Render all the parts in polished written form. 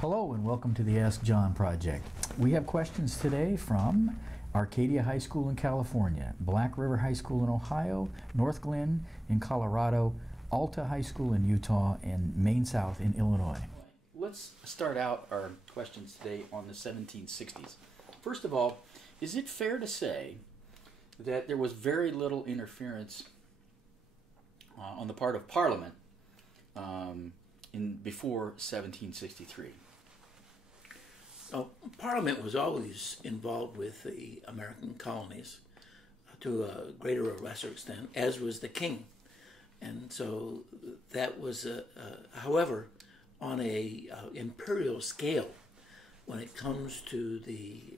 Hello and welcome to the Ask John Project. We have questions today from Arcadia High School in California, Black River High School in Ohio, North Glen in Colorado, Alta High School in Utah, and Maine South in Illinois. Let's start out our questions today on the 1760s. First of all, is it fair to say that there was very little interference on the part of Parliament before 1763? Parliament was always involved with the American colonies to a greater or lesser extent, as was the king. And so that was, however, on a imperial scale, when it comes to the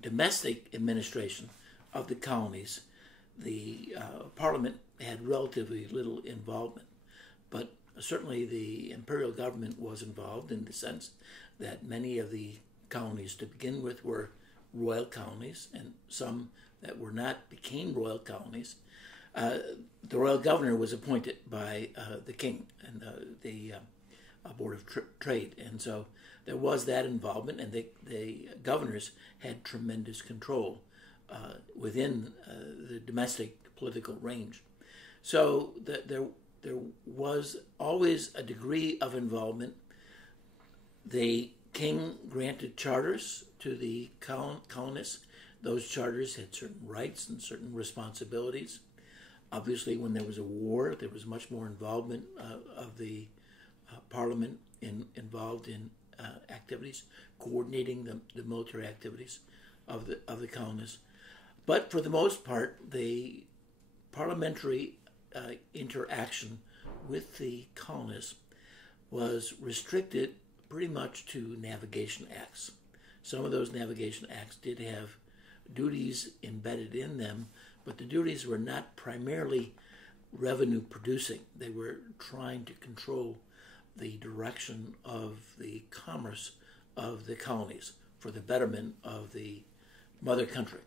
domestic administration of the colonies, the Parliament had relatively little involvement. But certainly the imperial government was involved in the sense that many of the colonies to begin with were royal colonies, and some that were not became royal colonies. The royal governor was appointed by the king and the Board of Trade, and so there was that involvement, and the governors had tremendous control within the domestic political range. So there was always a degree of involvement. The king granted charters to the colonists. Those charters had certain rights and certain responsibilities. Obviously, when there was a war, there was much more involvement of the Parliament involved in activities, coordinating the military activities of the colonists. But for the most part, the parliamentary interaction with the colonists was restricted pretty much to navigation acts. Some of those navigation acts did have duties embedded in them, but the duties were not primarily revenue producing. They were trying to control the direction of the commerce of the colonies for the betterment of the mother country.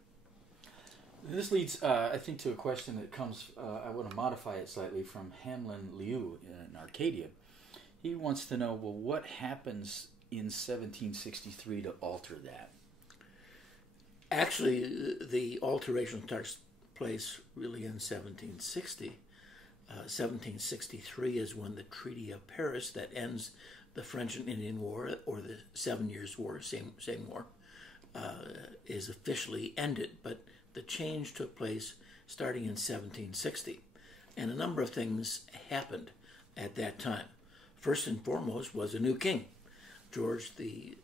This leads, I think, to a question that comes, I want to modify it slightly, from Hamlin Liu in Arcadia. He wants to know, well, what happens in 1763 to alter that? Actually, the alteration takes place really in 1760. 1763 is when the Treaty of Paris that ends the French and Indian War, or the 7 Years' War, same war, is officially ended. But the change took place starting in 1760, and a number of things happened at that time. First and foremost was a new king. George II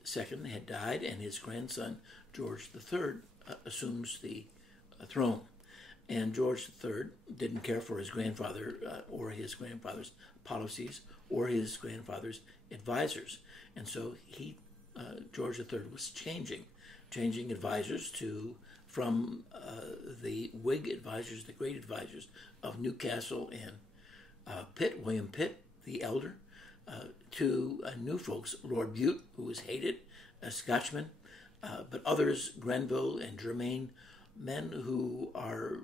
had died, and his grandson, George III, assumes the throne. And George III didn't care for his grandfather or his grandfather's policies or his grandfather's advisors. And so George III was changing advisors from the Whig advisors, the great advisors of Newcastle and Pitt, William Pitt, the elder, to new folks, Lord Bute, who was hated, a Scotchman, but others, Grenville and Germain, men who are,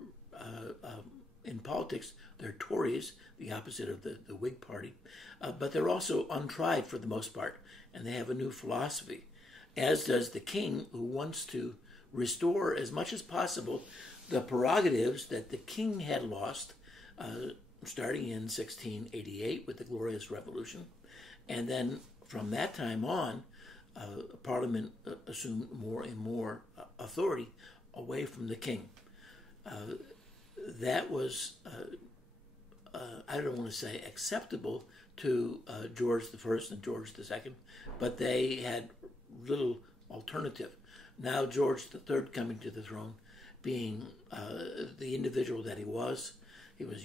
in politics, they're Tories, the opposite of the Whig Party, but they're also untried for the most part, and they have a new philosophy, as does the king, who wants to restore as much as possible the prerogatives that the king had lost starting in 1688 with the Glorious Revolution. And then from that time on, Parliament assumed more and more authority away from the king. That was, I don't want to say acceptable to George I and George II, but they had little alternative. Now George III coming to the throne, being the individual that he was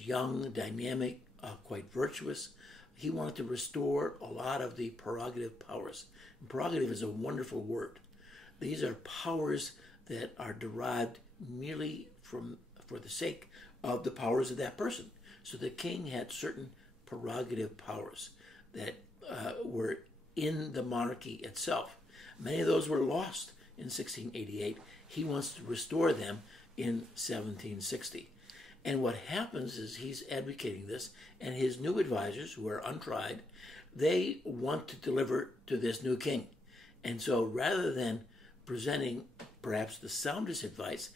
young, dynamic, quite virtuous. He wanted to restore a lot of the prerogative powers. And prerogative is a wonderful word. These are powers that are derived merely for the sake of the powers of that person. So the king had certain prerogative powers that were in the monarchy itself. Many of those were lost in 1688. He wants to restore them in 1760. And what happens is he's advocating this, and his new advisors, who are untried, they want to deliver to this new king. And so rather than presenting perhaps the soundest advice,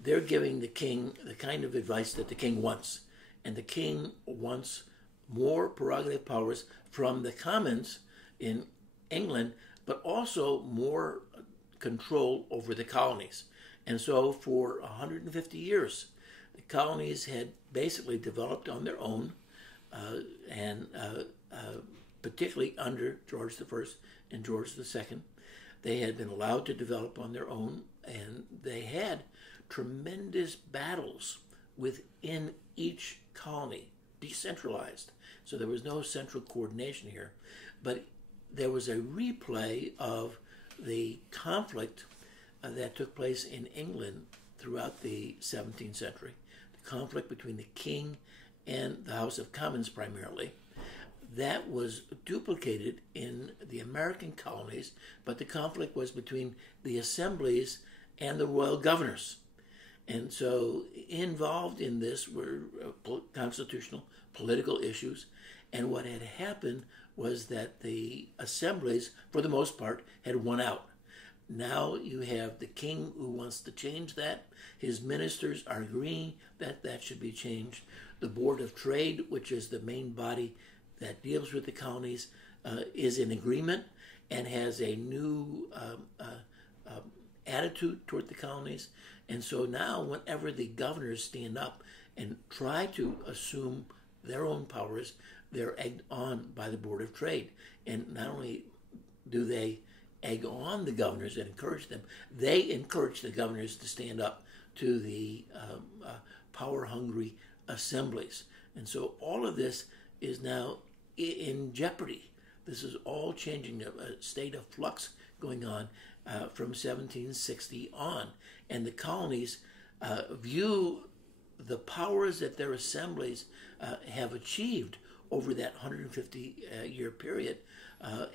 they're giving the king the kind of advice that the king wants. And the king wants more prerogative powers from the commons in England, but also more control over the colonies. And so for 150 years, the colonies had basically developed on their own, and particularly under George I and George II. They had been allowed to develop on their own, and they had tremendous battles within each colony, decentralized. So there was no central coordination here. But there was a replay of the conflict that took place in England throughout the 17th century, the conflict between the king and the House of Commons primarily. That was duplicated in the American colonies, but the conflict was between the assemblies and the royal governors. And so involved in this were constitutional, political issues. And what had happened was that the assemblies, for the most part, had won out. Now you have the king who wants to change that. His ministers are agreeing that that should be changed. The Board of Trade, which is the main body that deals with the colonies, is in agreement and has a new attitude toward the colonies. And so now whenever the governors stand up and try to assume their own powers, they're egged on by the Board of Trade. And not only do they egg on the governors and encourage them, they encourage the governors to stand up to the power-hungry assemblies. And so all of this is now in jeopardy. This is all changing, a state of flux going on from 1760 on. And the colonies view the powers that their assemblies have achieved over that 150-year period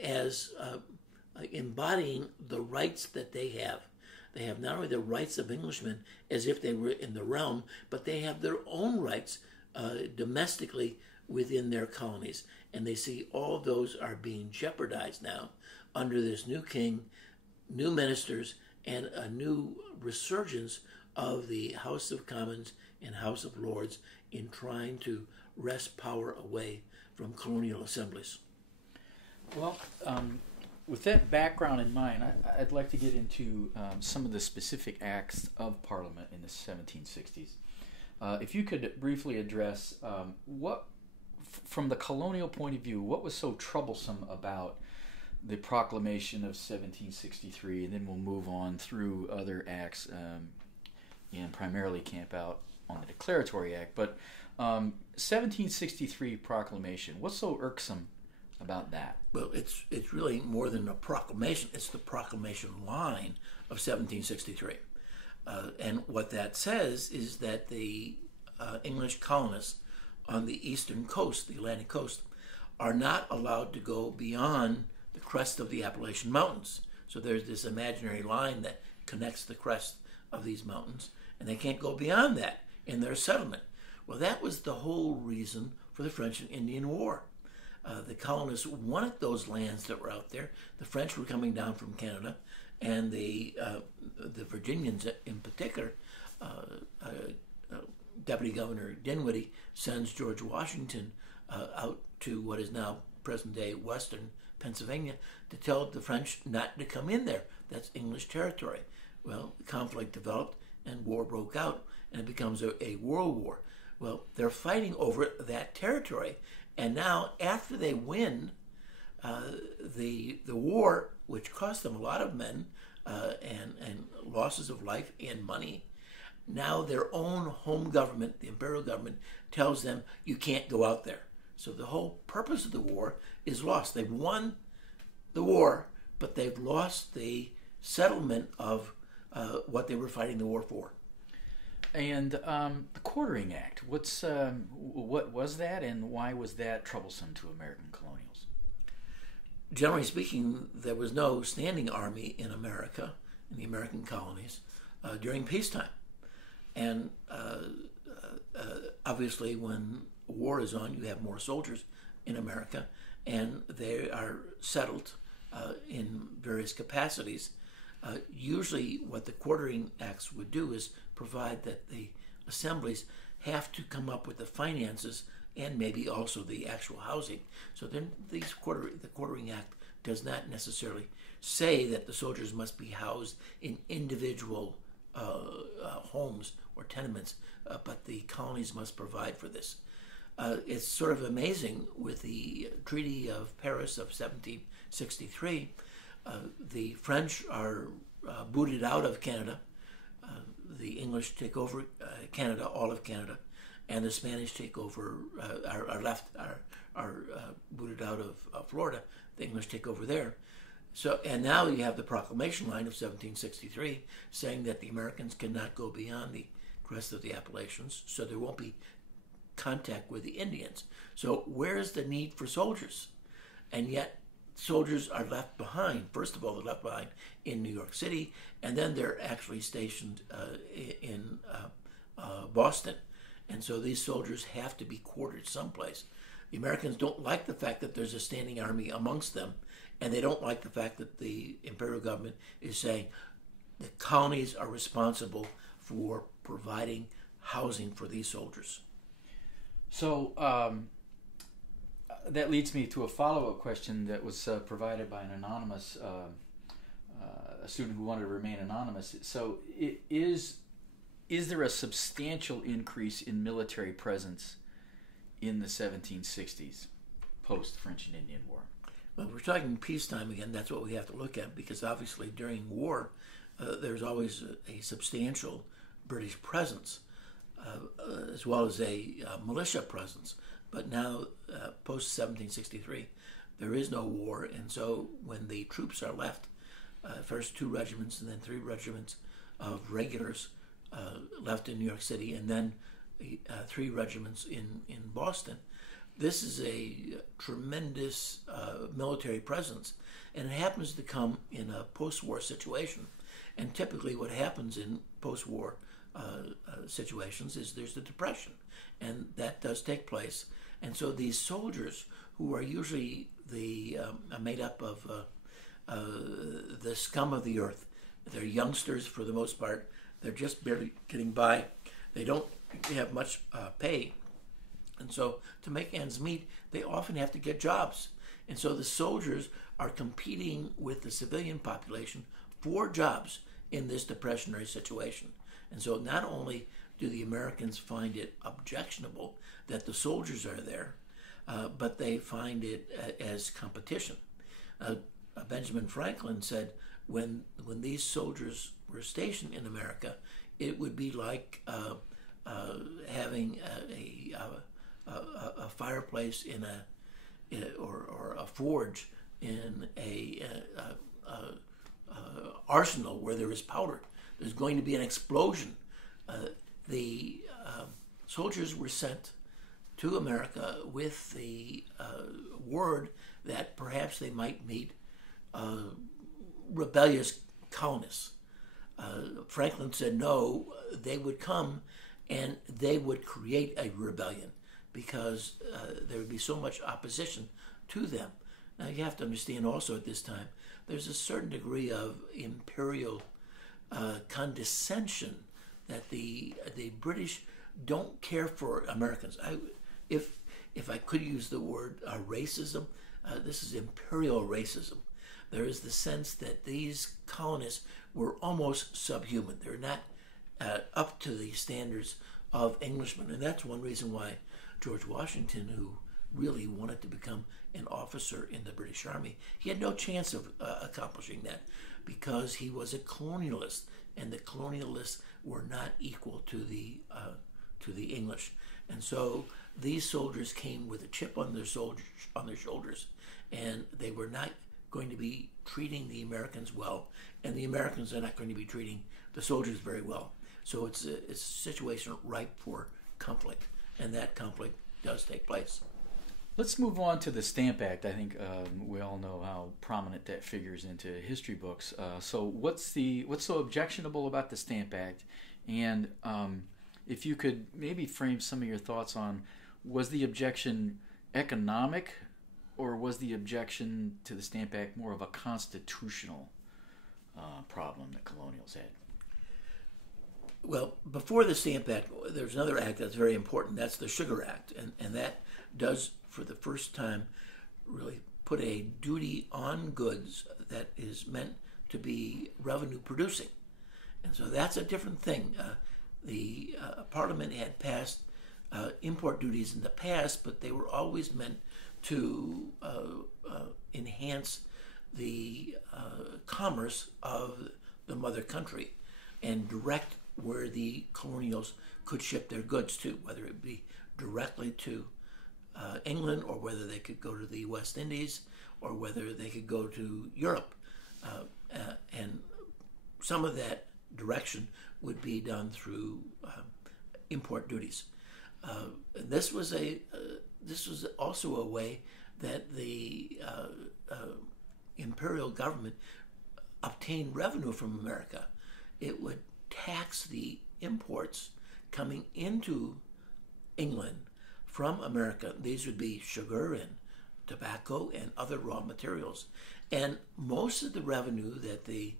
as embodying the rights that they have. They have not only the rights of Englishmen as if they were in the realm, but they have their own rights domestically within their colonies. And they see all those are being jeopardized now under this new king, new ministers, and a new resurgence of the House of Commons and House of Lords in trying to wrest power away from colonial assemblies. Well, with that background in mind, I'd like to get into some of the specific acts of Parliament in the 1760s. If you could briefly address what, from the colonial point of view, what was so troublesome about the Proclamation of 1763, and then we'll move on through other acts and primarily camp out on the Declaratory Act. But 1763 Proclamation, what's so irksome about that? Well, it's really more than a proclamation. It's the proclamation line of 1763. And what that says is that the English colonists on the eastern coast, the Atlantic coast, are not allowed to go beyond the crest of the Appalachian Mountains. So there's this imaginary line that connects the crest of these mountains, and they can't go beyond that in their settlement. Well, that was the whole reason for the French and Indian War. The colonists wanted those lands that were out there. The French were coming down from Canada, and the Virginians in particular. Deputy Governor Dinwiddie sends George Washington out to what is now present-day western Pennsylvania to tell the French not to come in there. That's English territory. Well, the conflict developed and war broke out, and it becomes a world war. Well, they're fighting over that territory, and now after they win the war, which cost them a lot of men and losses of life and money, now their own home government, the imperial government, tells them you can't go out there. So the whole purpose of the war is lost. They've won the war, but they've lost the settlement of what they were fighting the war for. And the Quartering Act, what was that, and why was that troublesome to American colonials? Generally speaking, there was no standing army in America, in the American colonies, during peacetime. And obviously when war is on, you have more soldiers in America, and they are settled in various capacities. Usually what the quartering acts would do is provide that the assemblies have to come up with the finances and maybe also the actual housing. So then the quartering act does not necessarily say that the soldiers must be housed in individual homes or tenements, but the colonies must provide for this. It's sort of amazing with the Treaty of Paris of 1763, the French are booted out of Canada, the English take over Canada, all of Canada, and the Spanish take over, are booted out of Florida, the English take over there. So, and now you have the Proclamation line of 1763 saying that the Americans cannot go beyond the crest of the Appalachians, so there won't be contact with the Indians. So where's the need for soldiers? And yet soldiers are left behind. First of all, they're left behind in New York City, and then they're actually stationed in Boston. And so these soldiers have to be quartered someplace. The Americans don't like the fact that there's a standing army amongst them, and they don't like the fact that the imperial government is saying the colonies are responsible for providing housing for these soldiers. So that leads me to a follow-up question that was provided by an anonymous a student who wanted to remain anonymous. So is there a substantial increase in military presence in the 1760s, post-French and Indian War? Well, we're talking peacetime again. That's what we have to look at, because obviously during war, there's always a substantial British presence, as well as a militia presence. But now, post-1763, there is no war, and so when the troops are left, first 2 regiments and then 3 regiments of regulars left in New York City, and then 3 regiments in Boston, this is a tremendous military presence, and it happens to come in a post-war situation. And typically what happens in post-war situations is there's the Depression, and that does take place. And so these soldiers, who are usually made up of the scum of the earth, they're youngsters for the most part, they're just barely getting by, they don't have much pay, and so to make ends meet, they often have to get jobs. And so the soldiers are competing with the civilian population for jobs in this depressionary situation. And so not only do the Americans find it objectionable that the soldiers are there, but they find it as competition. Benjamin Franklin said when these soldiers were stationed in America, it would be like having a fireplace or a forge in a arsenal where there is powder. There's going to be an explosion. The soldiers were sent to America with the word that perhaps they might meet rebellious colonists. Franklin said no, they would come and they would create a rebellion because there would be so much opposition to them. Now you have to understand also at this time there's a certain degree of imperial condescension that the British don't care for Americans. If I could use the word racism, this is imperial racism. There is the sense that these colonists were almost subhuman. They're not up to the standards of Englishmen. And that's one reason why George Washington, who really wanted to become an officer in the British Army, he had no chance of accomplishing that because he was a colonialist, and the colonialists were not equal to the English. And so these soldiers came with a chip on their shoulders, and they were not going to be treating the Americans well, and the Americans are not going to be treating the soldiers very well. So it's a situation ripe for conflict, and that conflict does take place. Let's move on to the Stamp Act. I think we all know how prominent that figures into history books. So what's so objectionable about the Stamp Act? And if you could maybe frame some of your thoughts on, was the objection economic or was the objection to the Stamp Act more of a constitutional problem that colonials had? Well, before the Stamp Act, there's another act that's very important. That's the Sugar Act, and that does, for the first time, really put a duty on goods that is meant to be revenue producing. And so that's a different thing. The Parliament had passed import duties in the past, but they were always meant to enhance the commerce of the mother country and direct where the colonials could ship their goods to, whether it be directly to England, or whether they could go to the West Indies, or whether they could go to Europe. And some of that direction would be done through import duties. This was also a way that the imperial government obtained revenue from America. It would tax the imports coming into England from America. These would be sugar and tobacco and other raw materials. And most of the revenue that the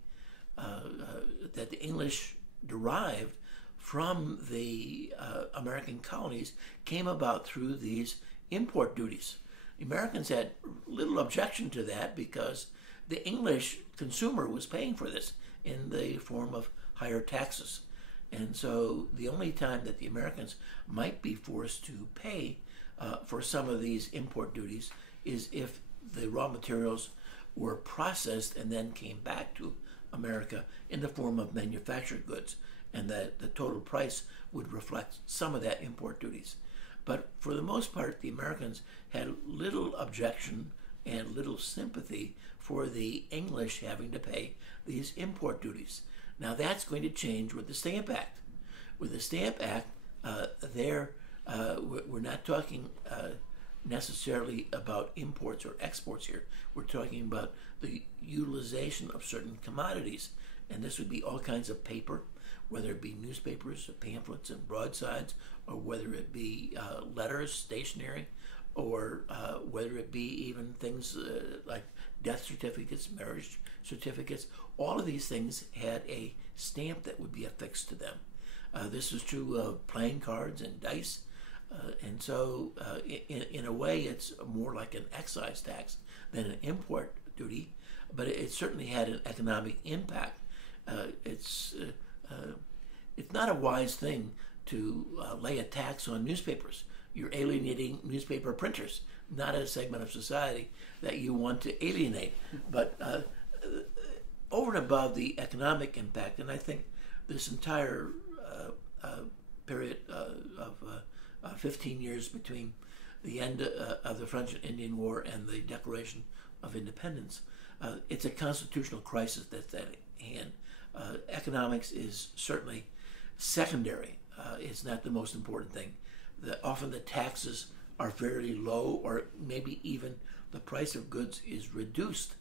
English derived from the American colonies came about through these import duties. The Americans had little objection to that because the English consumer was paying for this in the form of higher taxes. And so the only time that the Americans might be forced to pay for some of these import duties is if the raw materials were processed and then came back to America in the form of manufactured goods, and that the total price would reflect some of that import duties. But for the most part, the Americans had little objection and little sympathy for the English having to pay these import duties. Now that's going to change with the Stamp Act. With the Stamp Act, we're not talking necessarily about imports or exports here. We're talking about the utilization of certain commodities. And this would be all kinds of paper, whether it be newspapers, pamphlets, and broadsides, or whether it be letters, stationery, or whether it be even things like death certificates, marriage certificates. All of these things had a stamp that would be affixed to them. This was true of playing cards and dice. And so, in a way, it's more like an excise tax than an import duty, but it certainly had an economic impact. It's not a wise thing to lay a tax on newspapers. You're alienating newspaper printers, not a segment of society that you want to alienate. But over and above the economic impact, and I think this entire period of 15 years between the end of the French and Indian War and the Declaration of Independence, it's a constitutional crisis that's at hand. Economics is certainly secondary. It's not the most important thing. Often the taxes are fairly low, or maybe even the price of goods is reduced.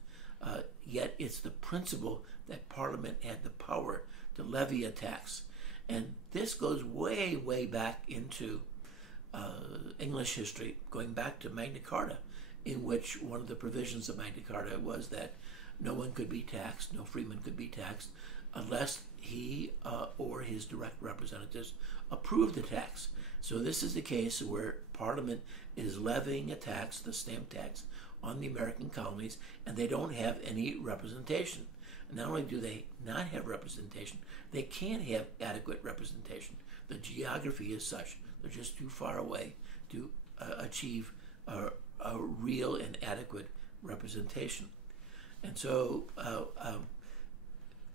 Yet it's the principle that Parliament had the power to levy a tax. And this goes way, way back into English history, going back to Magna Carta, in which one of the provisions of Magna Carta was that no one could be taxed, no freeman could be taxed, unless he or his direct representatives approved the tax. So this is the case where Parliament is levying a tax, the stamp tax, on the American colonies, and they don't have any representation. Not only do they not have representation, they can't have adequate representation. The geography is such, they're just too far away to achieve a real and adequate representation. And so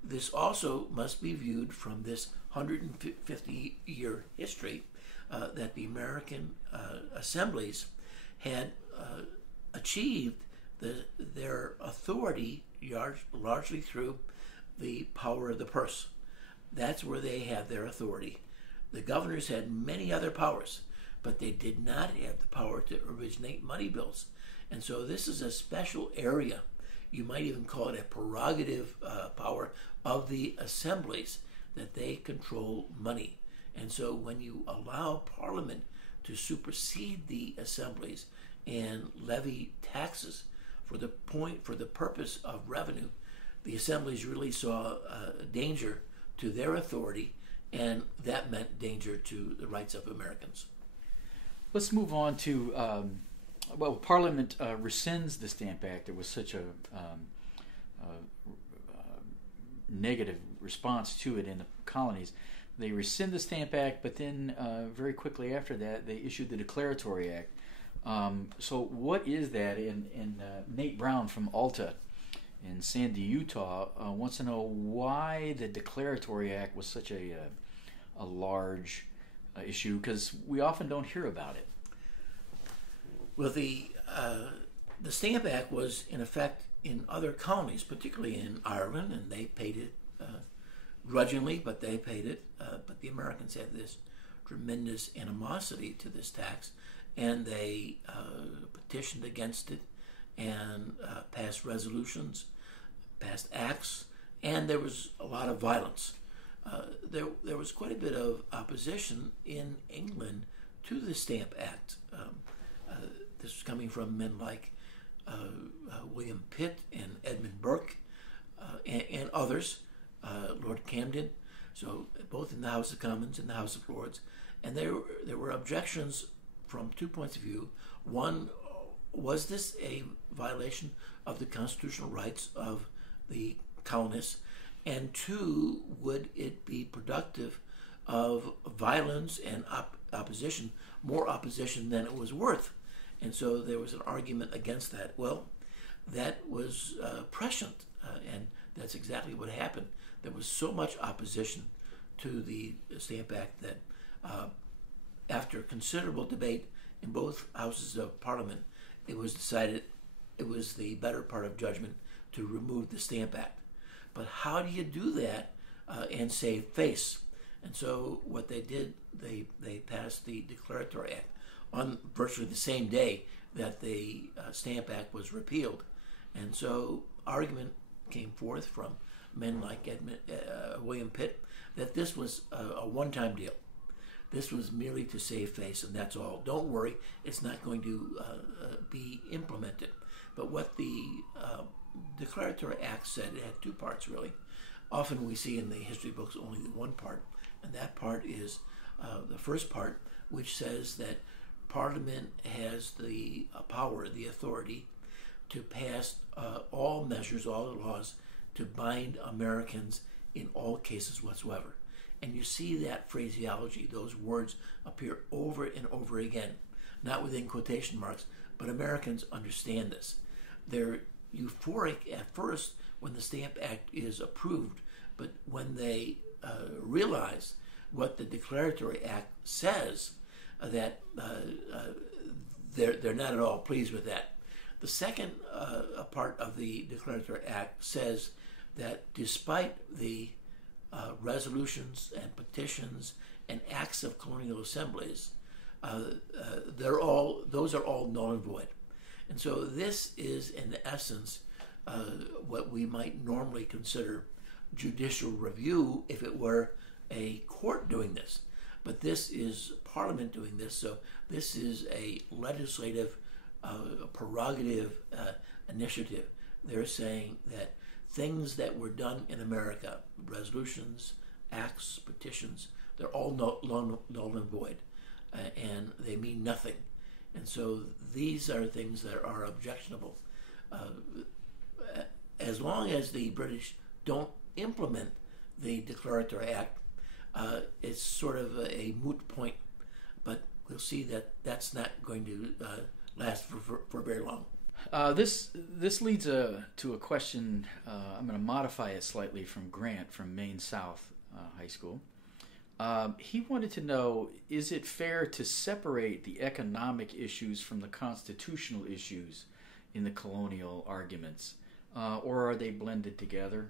this also must be viewed from this 150-year history that the American assemblies had achieved their authority largely through the power of the purse. That's where they had their authority. The governors had many other powers, but they did not have the power to originate money bills. And so this is a special area. You might even call it a prerogative power of the assemblies, that they control money. And so when you allow Parliament to supersede the assemblies and levy taxes for the purpose of revenue, the assemblies really saw danger to their authority, and that meant danger to the rights of Americans. Let's move on to, Parliament rescinds the Stamp Act. There was such a negative response to it in the colonies. They rescind the Stamp Act, but then very quickly after that, they issued the Declaratory Act. So what is that? And Nate Brown from Alta in Sandy, Utah, wants to know why the Declaratory Act was such a large issue, because we often don't hear about it. Well, the Stamp Act was in effect in other colonies, particularly in Ireland, and they paid it grudgingly, but they paid it. But the Americans had this tremendous animosity to this tax, and they petitioned against it and passed resolutions, passed acts, and there was a lot of violence. There was quite a bit of opposition in England to the Stamp Act. This was coming from men like William Pitt and Edmund Burke and others, Lord Camden, so both in the House of Commons and the House of Lords. And there were objections from 2 points of view. One, was this a violation of the constitutional rights of the colonists? And two, would it be productive of violence and opposition, more opposition than it was worth? And so there was an argument against that. Well, that was prescient, and that's exactly what happened. There was so much opposition to the Stamp Act that after considerable debate in both houses of Parliament, it was decided it was the better part of judgment to remove the Stamp Act. But how do you do that and save face? And so what they did, they passed the Declaratory Act on virtually the same day that the Stamp Act was repealed. And so argument came forth from men like William Pitt that this was a one-time deal. This was merely to save face, and that's all. Don't worry, it's not going to be implemented. But what the Declaratory Act said, it had two parts really. Often we see in the history books only the one part, and that part is the first part, which says that Parliament has the power, the authority, to pass all measures, all the laws, to bind Americans in all cases whatsoever. And you see that phraseology, those words appear over and over again, not within quotation marks, but Americans understand this. They're euphoric at first when the Stamp Act is approved, but when they realize what the Declaratory Act says, that they're not at all pleased with that. The second part of the Declaratory Act says that despite the resolutions and petitions and acts of colonial assemblies, those are all null and void. And so this is, in essence, what we might normally consider judicial review if it were a court doing this. But this is Parliament doing this, so this is a legislative prerogative initiative. They're saying that things that were done in America, resolutions, acts, petitions, they're all null and void, and they mean nothing. And so these are things that are objectionable. As long as the British don't implement the Declaratory Act, it's sort of a moot point. But we'll see that that's not going to last for very long. This leads to a question. I'm going to modify it slightly from Grant from Maine South High School. He wanted to know, is it fair to separate the economic issues from the constitutional issues in the colonial arguments, or are they blended together?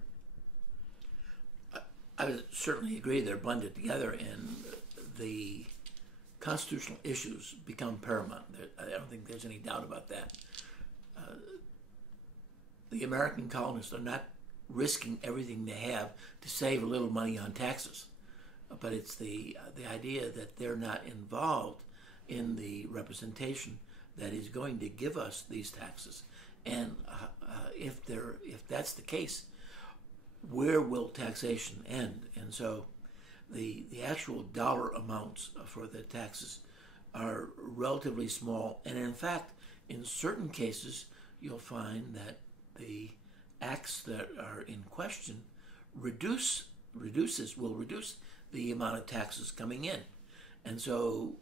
I would certainly agree they're blended together, and the constitutional issues become paramount. I don't think there's any doubt about that. The American colonists are not risking everything they have to save a little money on taxes. But it's the idea that they're not involved in the representation that he's going to give us these taxes. And if that's the case, where will taxation end? And so the actual dollar amounts for the taxes are relatively small. And in fact, in certain cases, you'll find that the acts that are in question will reduce the amount of taxes coming in. And so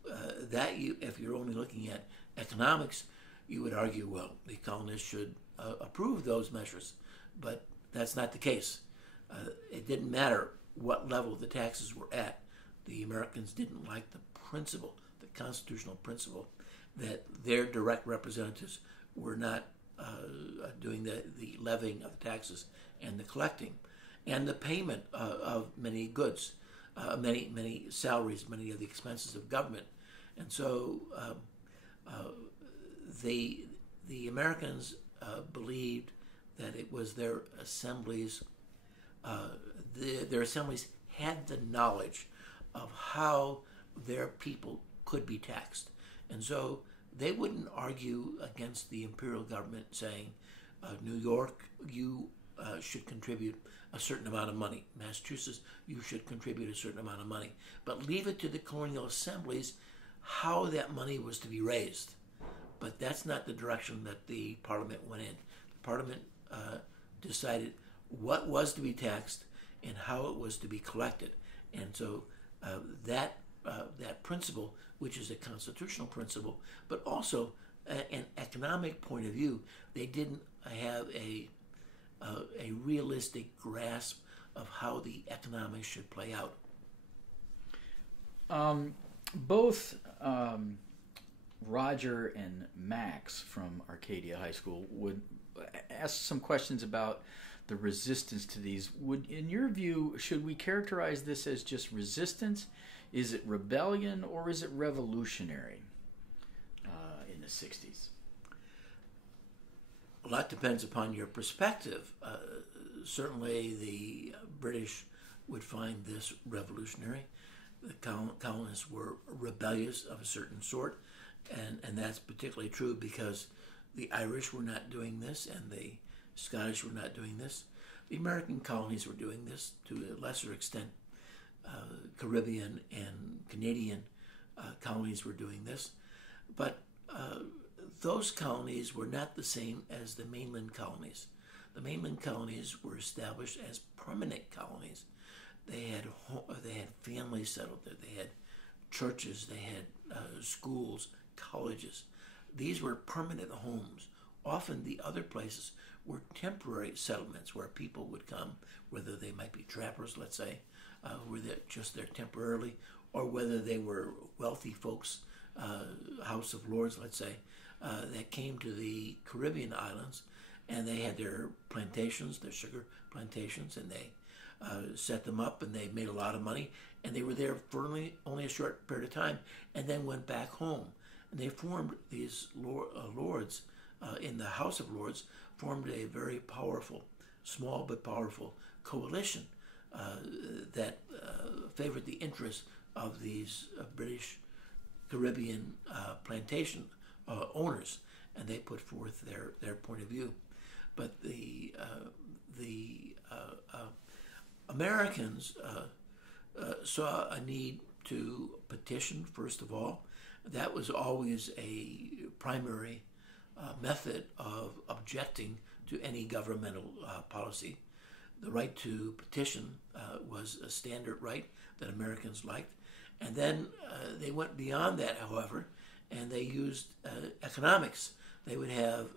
if you're only looking at economics, you would argue, well, the colonists should approve those measures. But that's not the case. It didn't matter what level the taxes were at. The Americans didn't like the principle, the constitutional principle, that their direct representatives were not doing the levying of the taxes and the collecting and the payment of many goods, many salaries, many of the expenses of government. And so the Americans believed that it was their assemblies. Their assemblies had the knowledge of how their people could be taxed. And so they wouldn't argue against the imperial government saying, New York, you should contribute a certain amount of money. Massachusetts, you should contribute a certain amount of money. But leave it to the colonial assemblies how that money was to be raised. But that's not the direction that the Parliament went in. The Parliament decided what was to be taxed and how it was to be collected. And so that principle, which is a constitutional principle, but also an economic point of view, they didn't have a realistic grasp of how the economics should play out. Both Roger and Max from Arcadia High School would ask some questions about the resistance to these. In your view, should we characterize this as just resistance? Is it rebellion, or is it revolutionary in the 60s? A lot depends upon your perspective. Certainly the British would find this revolutionary. The colonists were rebellious of a certain sort, and that's particularly true because the Irish were not doing this and the Scottish were not doing this. The American colonies were doing this to a lesser extent. Caribbean and Canadian colonies were doing this, but those colonies were not the same as the mainland colonies. The mainland colonies were established as permanent colonies. They had families settled there. They had churches. They had schools, colleges. These were permanent homes. Often the other places were temporary settlements where people would come, whether they might be trappers, let's say, who were just there temporarily, or whether they were wealthy folks, House of Lords, let's say, that came to the Caribbean islands, and they had their plantations, their sugar plantations, and they set them up, and they made a lot of money, and they were there for only a short period of time, and then went back home. And they formed these lords in the House of Lords, formed a very powerful, small but powerful coalition that favored the interests of these British Caribbean plantation owners, and they put forth their point of view. But the Americans saw a need to petition, first of all. That was always a primary method of objecting to any governmental policy. The right to petition was a standard right that Americans liked. And then they went beyond that, however, and they used economics. They would have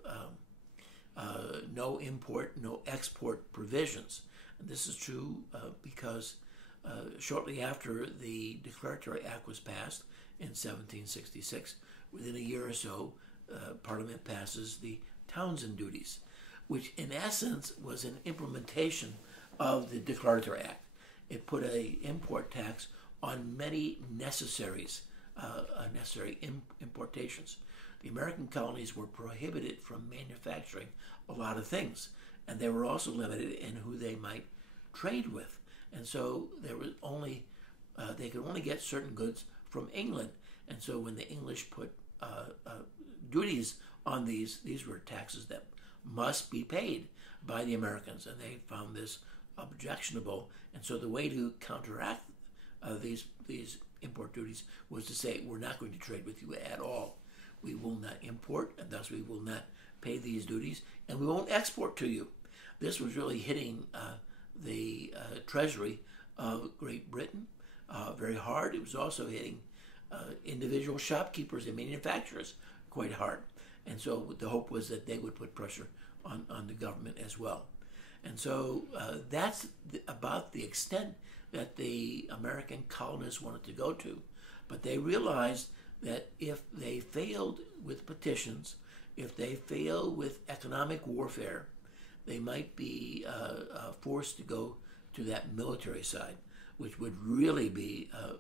no import, no export provisions. And this is true because shortly after the Declaratory Act was passed in 1766, within a year or so, Parliament passes the Townshend duties, which in essence was an implementation of the Declaratory Act. It put an import tax on many necessary importations. The American colonies were prohibited from manufacturing a lot of things, and they were also limited in who they might trade with. And so there was they could only get certain goods from England. And so when the English put duties on these were taxes that must be paid by the Americans, and they found this objectionable. And so the way to counteract these import duties was to say, we're not going to trade with you at all. We will not import, and thus we will not pay these duties, and we won't export to you. This was really hitting the Treasury of Great Britain very hard. It was also hitting individual shopkeepers and manufacturers quite hard. And so the hope was that they would put pressure on the government as well. And so that's about the extent that the American colonists wanted to go to. But they realized that if they failed with petitions, if they failed with economic warfare, they might be forced to go to that military side, which would really be a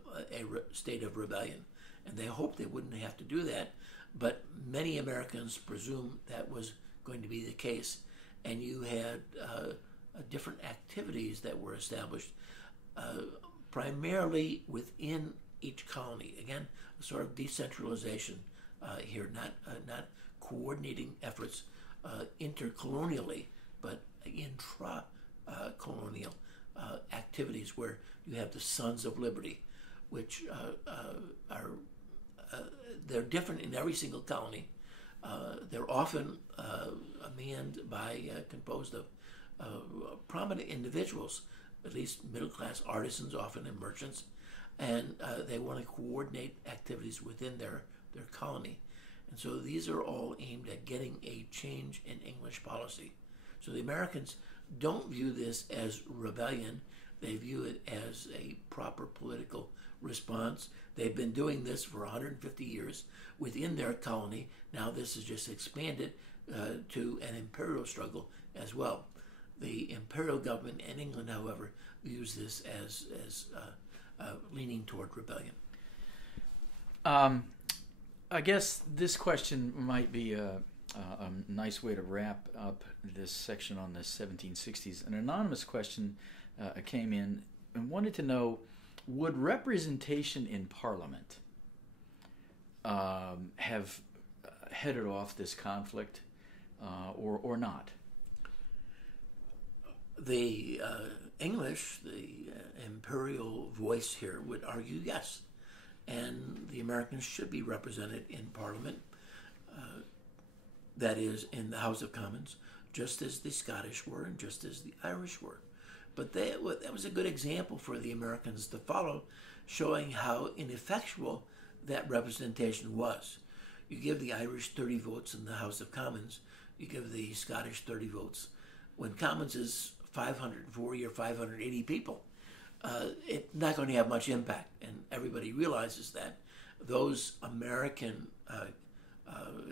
state of rebellion. And they hoped they wouldn't have to do that, but many Americans presumed that was going to be the case. And you had different activities that were established, primarily within each colony. Again, a sort of decentralization here, not coordinating efforts intercolonially, but intra-colonial activities where you have the Sons of Liberty, which are they're different in every single colony. They're often manned by, composed of prominent individuals, at least middle-class artisans, often and merchants, and they want to coordinate activities within their colony. And so these are all aimed at getting a change in English policy. So the Americans don't view this as rebellion. They view it as a proper political response. They've been doing this for 150 years within their colony. Now this is just expanded to an imperial struggle as well. The imperial government in England, however, views this as leaning toward rebellion. I guess this question might be a nice way to wrap up this section on the 1760s. An anonymous question came in and wanted to know, would representation in Parliament have headed off this conflict or not? The English, the imperial voice here, would argue yes. And the Americans should be represented in Parliament, that is, in the House of Commons, just as the Scottish were and just as the Irish were. But that was a good example for the Americans to follow, showing how ineffectual that representation was. You give the Irish 30 votes in the House of Commons, you give the Scottish 30 votes. When Commons is 540 or 580 people, it's not going to have much impact, and everybody realizes that. Those American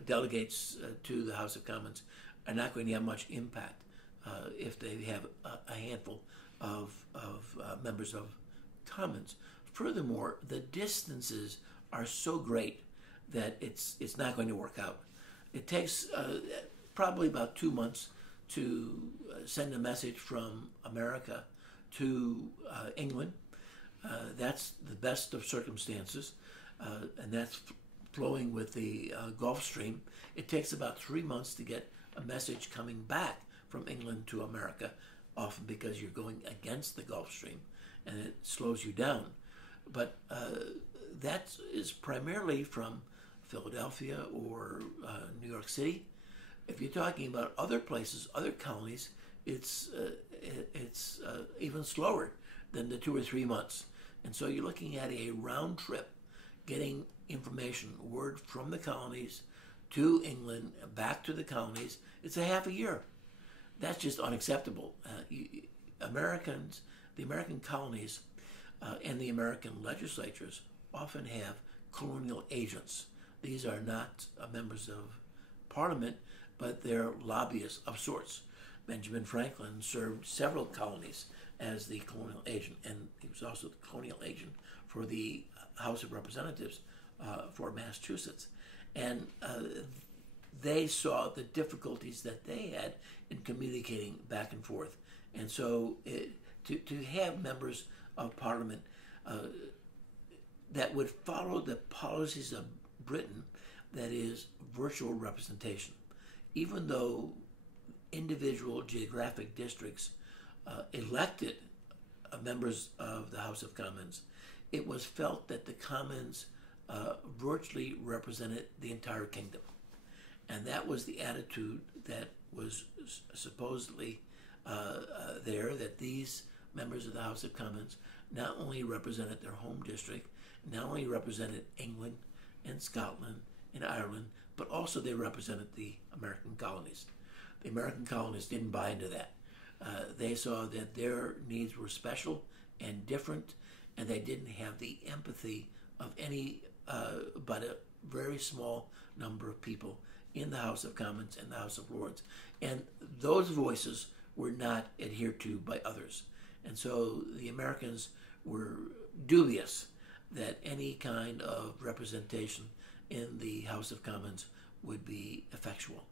delegates to the House of Commons are not going to have much impact if they have a handful of members of Commons. Furthermore, the distances are so great that it's not going to work out. It takes probably about 2 months to send a message from America to England. That's the best of circumstances, and that's flowing with the Gulf Stream. It takes about 3 months to get a message coming back from England to America, often because you're going against the Gulf Stream, and it slows you down. But that is primarily from Philadelphia or New York City. If you're talking about other places, other colonies, it's even slower than the 2 or 3 months. And so you're looking at a round trip, getting information, word from the colonies to England, back to the colonies. It's a half a year. That's just unacceptable. Americans, the American colonies and the American legislatures often have colonial agents. These are not members of Parliament, but they're lobbyists of sorts. Benjamin Franklin served several colonies as the colonial agent, and he was also the colonial agent for the House of Representatives for Massachusetts. And they saw the difficulties that they had in communicating back and forth. And so to have members of Parliament that would follow the policies of Britain, that is virtual representation. Even though individual geographic districts elected members of the House of Commons, it was felt that the Commons virtually represented the entire kingdom. And that was the attitude that was supposedly there, that these members of the House of Commons not only represented their home district, not only represented England and Scotland and Ireland, but also they represented the American colonies. The American colonies didn't buy into that. They saw that their needs were special and different, and they didn't have the empathy of any but a very small number of people in the House of Commons and the House of Lords. And those voices were not adhered to by others. And so the Americans were dubious that any kind of representation in the House of Commons would be effectual.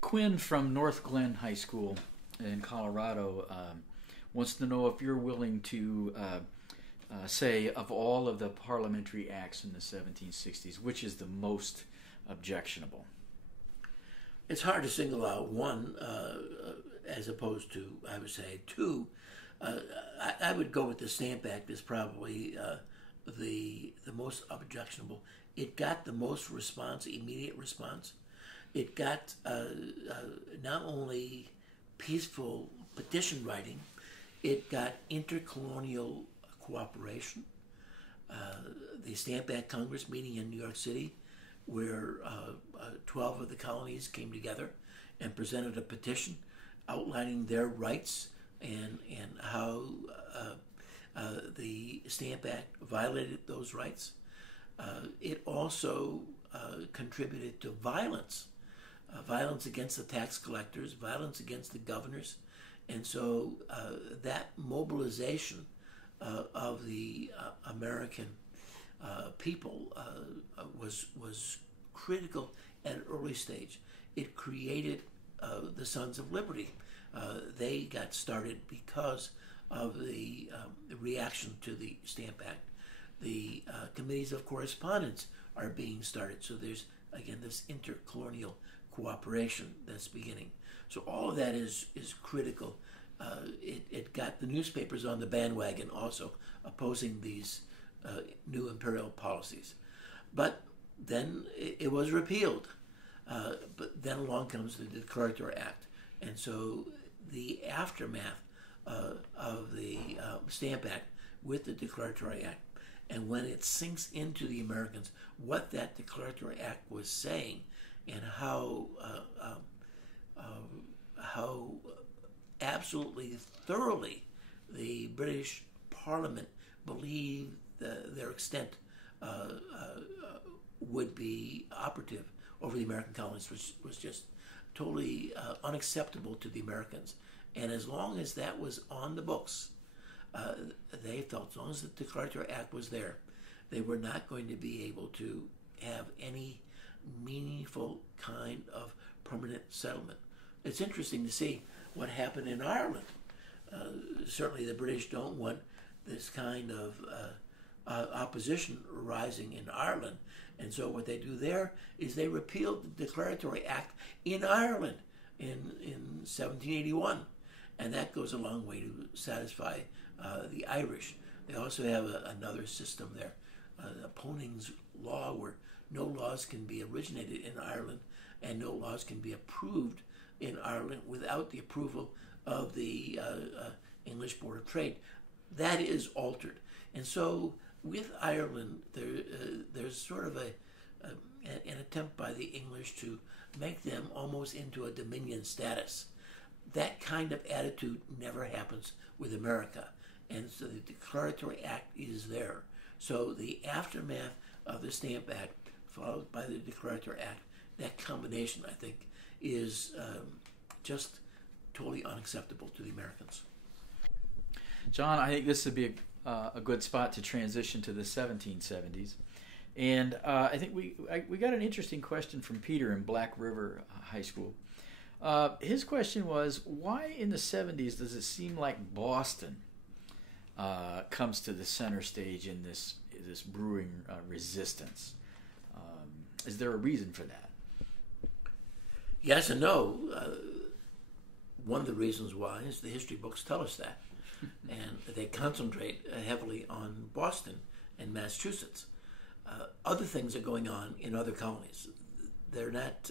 Quinn from North Glen High School in Colorado wants to know if you're willing to say, of all of the parliamentary acts in the 1760s, which is the most objectionable? It's hard to single out one as opposed to, I would say, two. I would go with the Stamp Act as probably the most objectionable. It got the most response, immediate response. It got not only peaceful petition writing, it got intercolonial cooperation. The Stamp Act Congress meeting in New York City, where 12 of the colonies came together and presented a petition outlining their rights and how the Stamp Act violated those rights. It also contributed to violence against the tax collectors, violence against the governors. And so that mobilization of the American people was critical at an early stage. It created the Sons of Liberty. They got started because of the reaction to the Stamp Act. The committees of correspondence are being started. So there's, again, this intercolonial cooperation that's beginning. So all of that is critical. It got the newspapers on the bandwagon also, opposing these new imperial policies. But then it was repealed. But then along comes the Declaratory Act. And so the aftermath of the Stamp Act with the Declaratory Act, and when it sinks into the Americans what that Declaratory Act was saying and how absolutely thoroughly the British Parliament believed their extent would be operative over the American colonies, which was just totally unacceptable to the Americans. And as long as that was on the books, they felt as long as the Declaratory Act was there, they were not going to be able to have any meaningful kind of permanent settlement. It's interesting to see what happened in Ireland. Certainly the British don't want this kind of opposition arising in Ireland. And so what they do there is they repealed the Declaratory Act in Ireland in 1781. And that goes a long way to satisfy the Irish. They also have another system there, Poning's law, where no laws can be originated in Ireland and no laws can be approved in Ireland without the approval of the English Board of Trade. That is altered. And so with Ireland, there's sort of an attempt by the English to make them almost into a dominion status. That kind of attitude never happens with America. And so the Declaratory Act is there. So the aftermath of the Stamp Act, followed by the Declaratory Act, that combination, I think, is just totally unacceptable to the Americans. John, I think this would be a good spot to transition to the 1770s. And I think we got an interesting question from Peter in Black River High School. His question was, why in the 70s does it seem like Boston comes to the center stage in this brewing resistance? Is there a reason for that? Yes and no. One of the reasons why is the history books tell us that. And they concentrate heavily on Boston and Massachusetts. Other things are going on in other colonies. They're not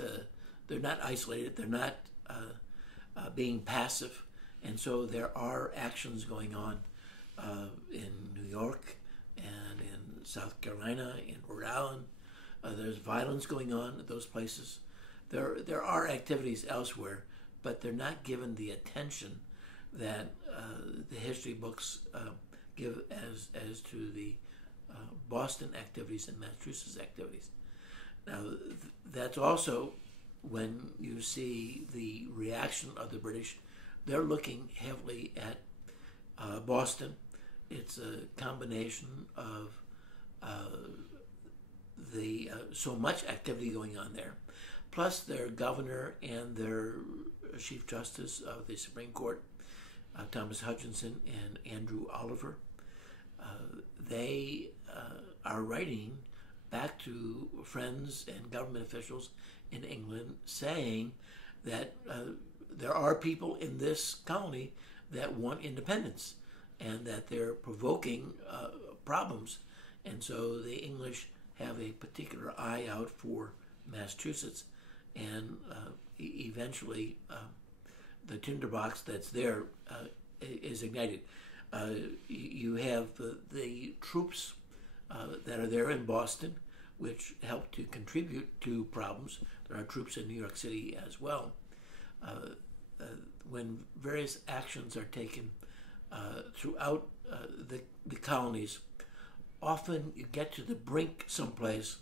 isolated. They're not being passive. And so there are actions going on in New York and in South Carolina, in Rhode Island. There's violence going on at those places. There are activities elsewhere, but they're not given the attention that the history books give as to the Boston activities and Massachusetts activities. Now, that's also when you see the reaction of the British. They're looking heavily at Boston. It's a combination of the so much activity going on there, plus their governor and their Chief Justice of the Supreme Court, Thomas Hutchinson and Andrew Oliver. They are writing back to friends and government officials in England saying that there are people in this colony that want independence and that they're provoking problems. And so the English have a particular eye out for Massachusetts, and eventually the tinderbox that's there is ignited. You have the troops that are there in Boston, which help to contribute to problems. There are troops in New York City as well. When various actions are taken throughout the colonies, often you get to the brink someplace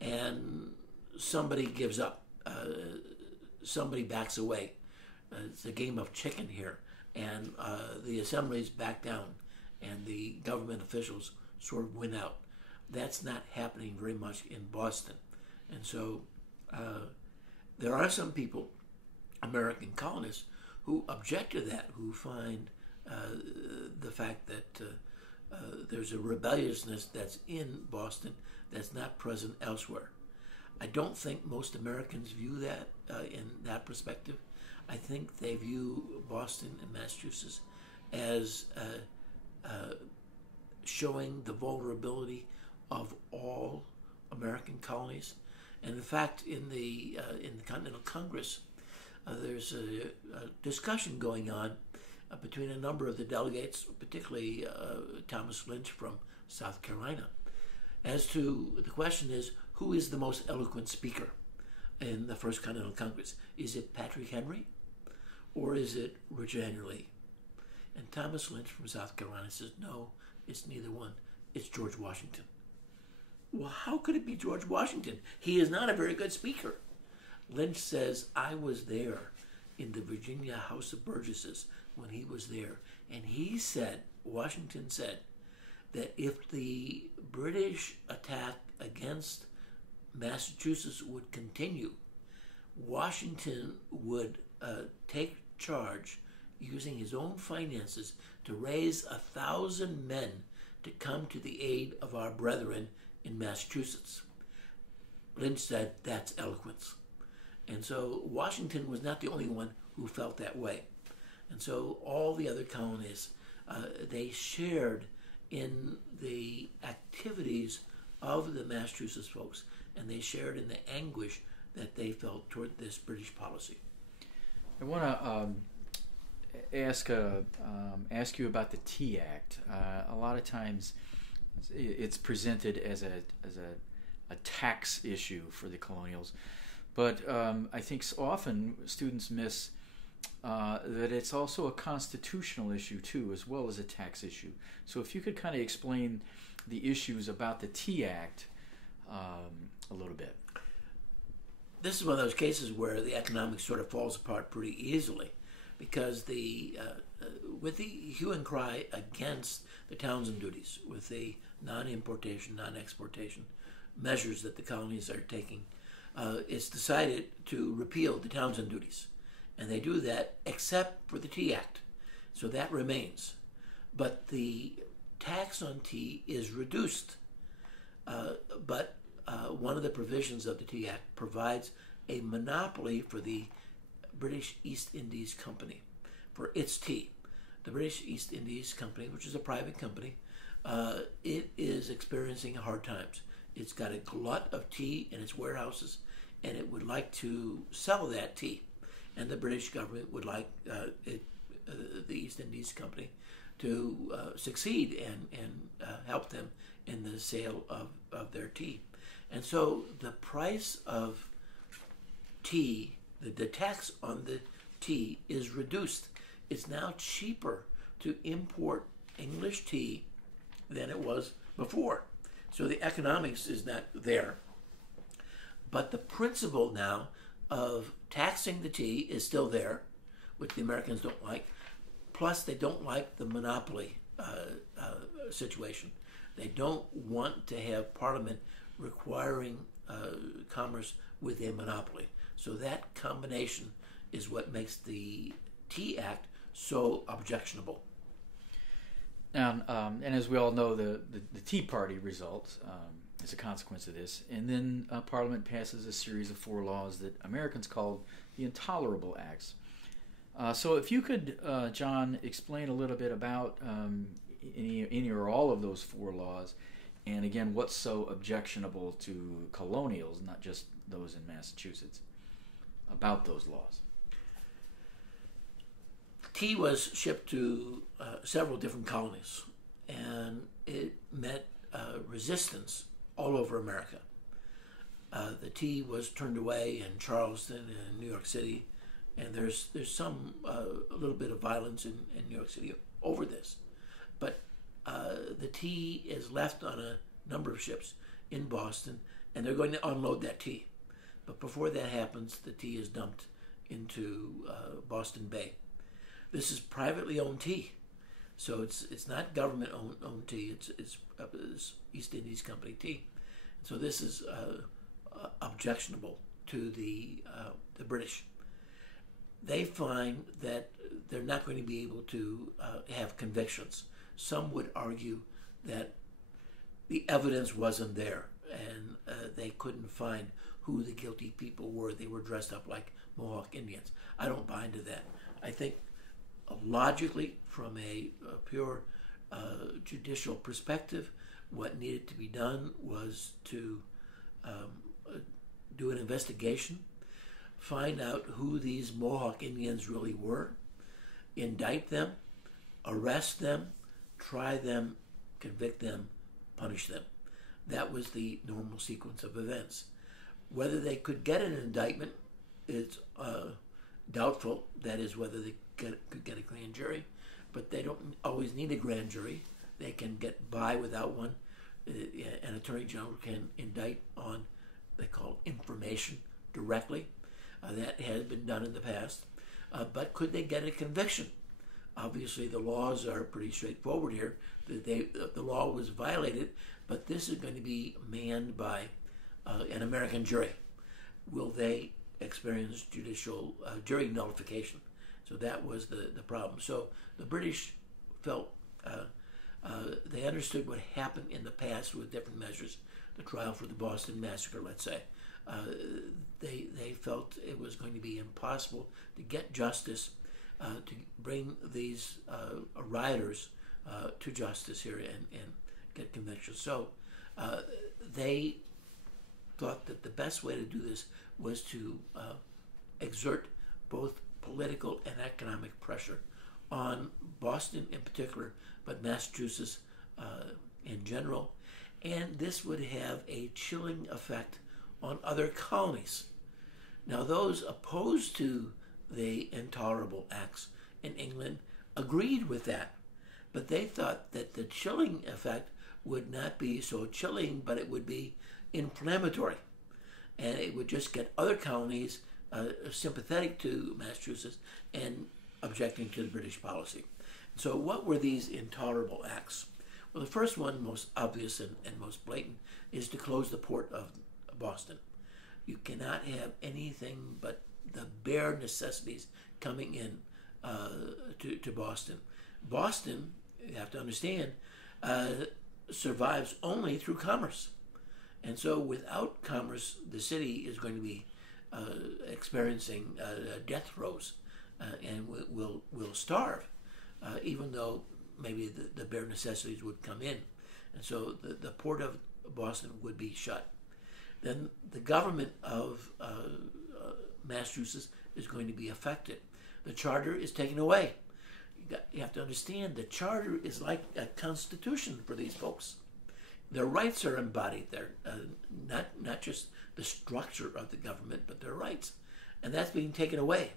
and somebody gives up. Somebody backs away. It's a game of chicken here. And the assemblies back down and the government officials sort of win out. That's not happening very much in Boston. And so there are some people, American colonists, who object to that, who find the fact that there's a rebelliousness that's in Boston that's not present elsewhere. I don't think most Americans view that in that perspective. I think they view Boston and Massachusetts as showing the vulnerability of all American colonies. And in fact, in the Continental Congress, there's a discussion going on between a number of the delegates, particularly Thomas Lynch from South Carolina, as to the question is, who is the most eloquent speaker in the First Continental Congress? Is it Patrick Henry or is it Richard Henry Lee? And Thomas Lynch from South Carolina says, no, it's neither one. It's George Washington. Well, how could it be George Washington? He is not a very good speaker. Lynch says, I was there in the Virginia House of Burgesses when he was there. And he said, Washington said, that if the British attack against Massachusetts would continue, Washington would take charge using his own finances to raise 1,000 men to come to the aid of our brethren in Massachusetts. Lynch said, that's eloquence. And so Washington was not the only one who felt that way. And so all the other colonies, they shared in the activities of the Massachusetts folks, and they shared in the anguish that they felt toward this British policy. I want to ask you about the Tea Act. A lot of times, it's presented as a tax issue for the colonials, but I think often students miss that it's also a constitutional issue too, as well as a tax issue. So if you could kind of explain the issues about the Tea Act a little bit. This is one of those cases where the economics sort of falls apart pretty easily, because with the hue and cry against the Townsend duties, with the non-importation, non-exportation measures that the colonies are taking, it's decided to repeal the Townsend duties. And they do that except for the Tea Act. So that remains. But the tax on tea is reduced. But one of the provisions of the Tea Act provides a monopoly for the British East Indies Company for its tea. The British East Indies Company, which is a private company, it is experiencing hard times. It's got a glut of tea in its warehouses, and it would like to sell that tea. And the British government would like the East Indies Company to succeed and help them in the sale of their tea. And so the price of tea, the tax on the tea is reduced. It's now cheaper to import English tea than it was before. So the economics is not there. But the principle now of taxing the tea is still there, which the Americans don't like. Plus, they don't like the monopoly situation. They don't want to have Parliament requiring commerce with a monopoly. So that combination is what makes the Tea Act so objectionable. And as we all know, the Tea Party results as a consequence of this. And then Parliament passes a series of 4 laws that Americans called the Intolerable Acts. So if you could, John, explain a little bit about any or all of those 4 laws, and again, what's so objectionable to colonials, not just those in Massachusetts, about those laws. Tea was shipped to several different colonies, and it met resistance all over America. The tea was turned away in Charleston and New York City, and there's some a little bit of violence in New York City over this. But the tea is left on a number of ships in Boston, and they're going to unload that tea. But before that happens, the tea is dumped into Boston Bay. This is privately owned tea, so it's not government owned tea. It's East Indies Company tea. So this is objectionable to the British. They find that they're not going to be able to have convictions. Some would argue that the evidence wasn't there, and they couldn't find who the guilty people were. They were dressed up like Mohawk Indians. I don't buy into that. I think logically, from a pure judicial perspective, what needed to be done was to do an investigation, find out who these Mohawk Indians really were, indict them, arrest them, try them, convict them, punish them. That was the normal sequence of events. Whether they could get an indictment is doubtful. That is, whether they could get a grand jury, but they don't always need a grand jury. They can get by without one. An attorney general can indict on, they call it information, directly. That has been done in the past. But could they get a conviction? Obviously, the laws are pretty straightforward here. The law was violated, but this is going to be manned by an American jury. Will they experience judicial jury nullification? So that was the problem. So the British felt they understood what happened in the past with different measures. The trial for the Boston Massacre, let's say. They felt it was going to be impossible to get justice, to bring these rioters to justice here and get convictions. So they thought that the best way to do this was to exert both political and economic pressure on Boston in particular, but Massachusetts in general. And this would have a chilling effect on other colonies. Now, those opposed to the Intolerable Acts in England agreed with that, but they thought that the chilling effect would not be so chilling, but it would be inflammatory, and it would just get other colonies sympathetic to Massachusetts and objecting to the British policy. So what were these Intolerable Acts? Well, the first one, most obvious and most blatant, is to close the port of Boston. You cannot have anything but the bare necessities coming in to Boston. Boston, you have to understand, survives only through commerce. And so without commerce, the city is going to be experiencing death throes and will starve, even though maybe the bare necessities would come in. And so the port of Boston would be shut. Then the government of Massachusetts is going to be affected. The charter is taken away. You have to understand the charter is like a constitution for these folks. Their rights are embodied there, not just the structure of the government, but their rights. And that's being taken away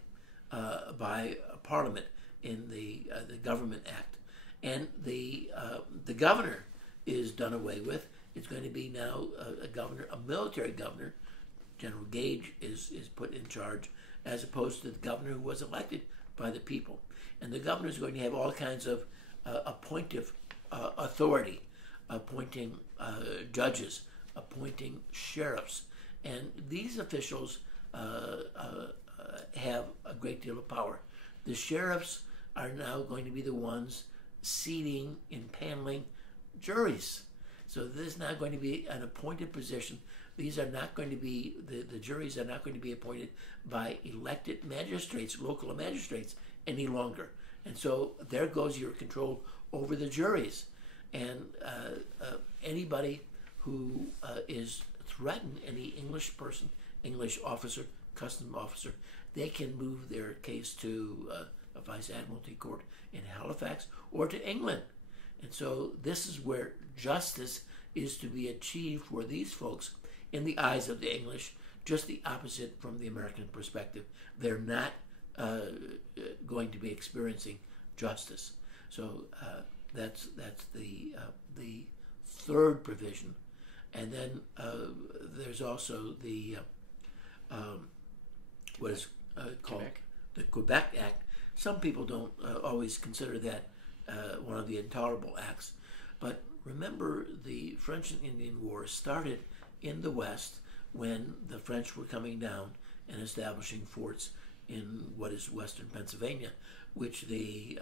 by Parliament in the Government Act. And the governor is done away with. It's going to be now a governor, a military governor. General Gage is put in charge, as opposed to the governor who was elected by the people. And the governor is going to have all kinds of appointive authority, appointing judges, appointing sheriffs. And these officials have a great deal of power. The sheriffs are now going to be the ones seating, impaneling juries. So this is not going to be an appointed position. These are not going to be, the juries are not going to be appointed by elected magistrates, local magistrates, any longer. And so there goes your control over the juries. And anybody who is threatened, any English person, English officer, custom officer, they can move their case to a Vice Admiralty Court in Halifax or to England. And so this is where justice is to be achieved for these folks in the eyes of the English, just the opposite from the American perspective. They're not going to be experiencing justice. So that's the third provision. And then there's also the what is called Quebec. The Quebec Act. Some people don't always consider that one of the Intolerable Acts. But remember, the French and Indian War started in the West when the French were coming down and establishing forts in what is western Pennsylvania, which the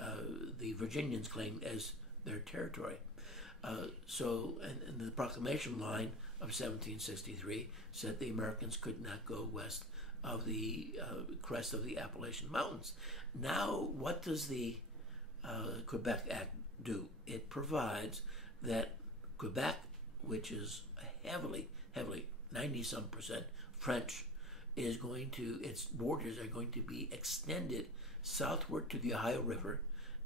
Virginians claimed as their territory. So the Proclamation line of 1763 said the Americans could not go west of the crest of the Appalachian Mountains. Now, what does the Quebec Act do? It provides that Quebec, which is heavily, 90-some% French, is going to, its borders are going to be extended southward to the Ohio River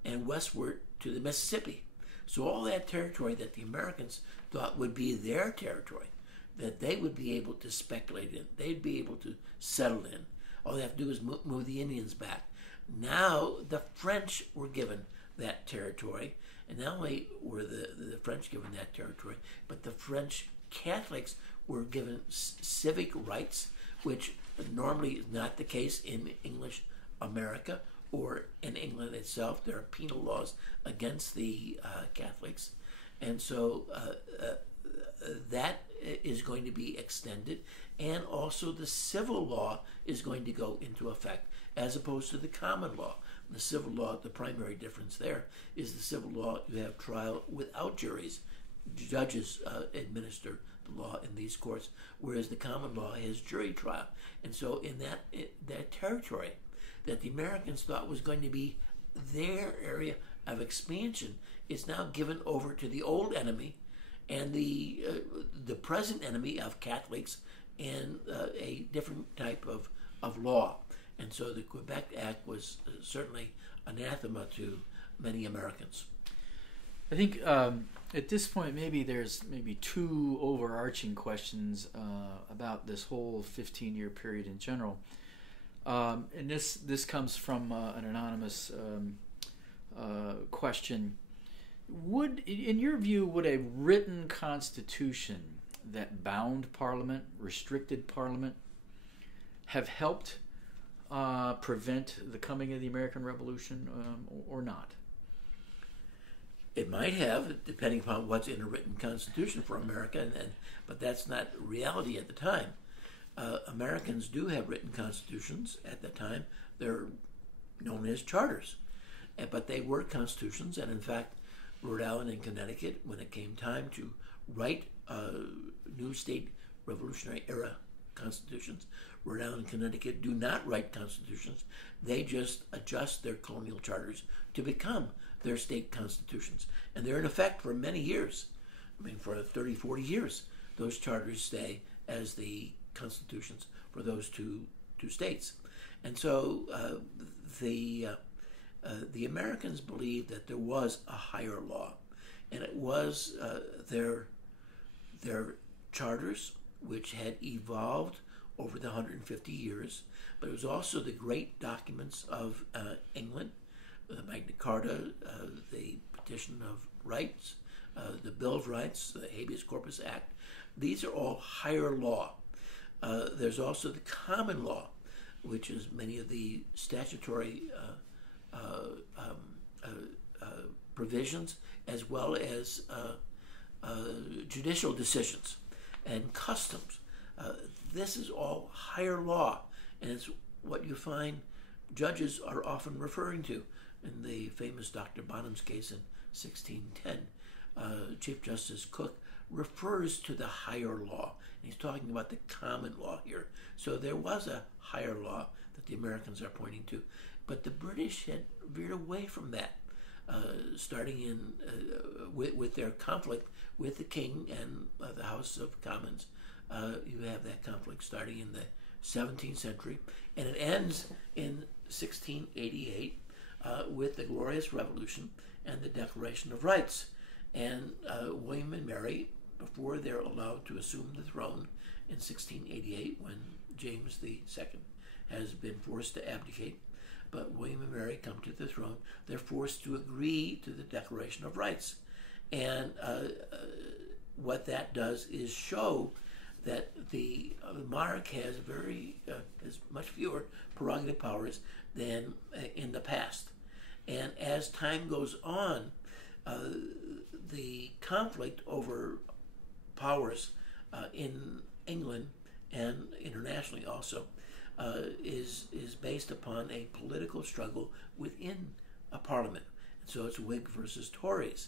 and westward to the Mississippi. So all that territory that the Americans thought would be their territory, that they would be able to speculate in, they'd be able to settle in. All they have to do is move the Indians back. Now the French were given that territory, and not only were the French given that territory, but the French Catholics were given civic rights, which normally is not the case in English America or in England itself. There are penal laws against the Catholics, and so that is going to be extended, and also the civil law is going to go into effect as opposed to the common law. The civil law, the primary difference there is the civil law, you have trial without juries. Judges administer the law in these courts, whereas the common law has jury trial. And so in that territory that the Americans thought was going to be their area of expansion is now given over to the old enemy and the present enemy of Catholics and a different type of law. And so the Quebec Act was certainly anathema to many Americans. I think at this point there's two overarching questions about this whole 15-year period in general. And this comes from an anonymous question. In your view, would a written constitution that bound Parliament, restricted Parliament, have helped prevent the coming of the American Revolution or not? It might have, depending upon what's in a written constitution for America, but that's not reality at the time. Americans do have written constitutions at the time. They're known as charters, but they were constitutions. And in fact, Rhode Island and Connecticut, when it came time to write new state Revolutionary era constitutions. Rhode Island and Connecticut do not write constitutions. They just adjust their colonial charters to become their state constitutions. And they're in effect for many years. I mean, for 30, 40 years, those charters stay as the constitutions for those two states. And so the Americans believed that there was a higher law, and it was their charters, which had evolved over the 150 years, but it was also the great documents of England, the Magna Carta, the Petition of Rights, the Bill of Rights, the Habeas Corpus Act. These are all higher law. There's also the common law, which is many of the statutory provisions, as well as judicial decisions and customs. This is all higher law, and it's what you find judges are often referring to. In the famous Dr. Bonham's case in 1610, Chief Justice Cook refers to the higher law. He's talking about the common law here. So there was a higher law that the Americans are pointing to, but the British had veered away from that, starting in with their conflict with the King and the House of Commons. You have that conflict starting in the 17th century, and it ends in 1688 with the Glorious Revolution and the Declaration of Rights. And William and Mary, before they're allowed to assume the throne in 1688, when James II has been forced to abdicate, but William and Mary come to the throne, they're forced to agree to the Declaration of Rights. And what that does is show that the monarch has has much fewer prerogative powers than in the past. And as time goes on, the conflict over powers in England and internationally also is based upon a political struggle within a parliament. And so it's Whig versus Tories.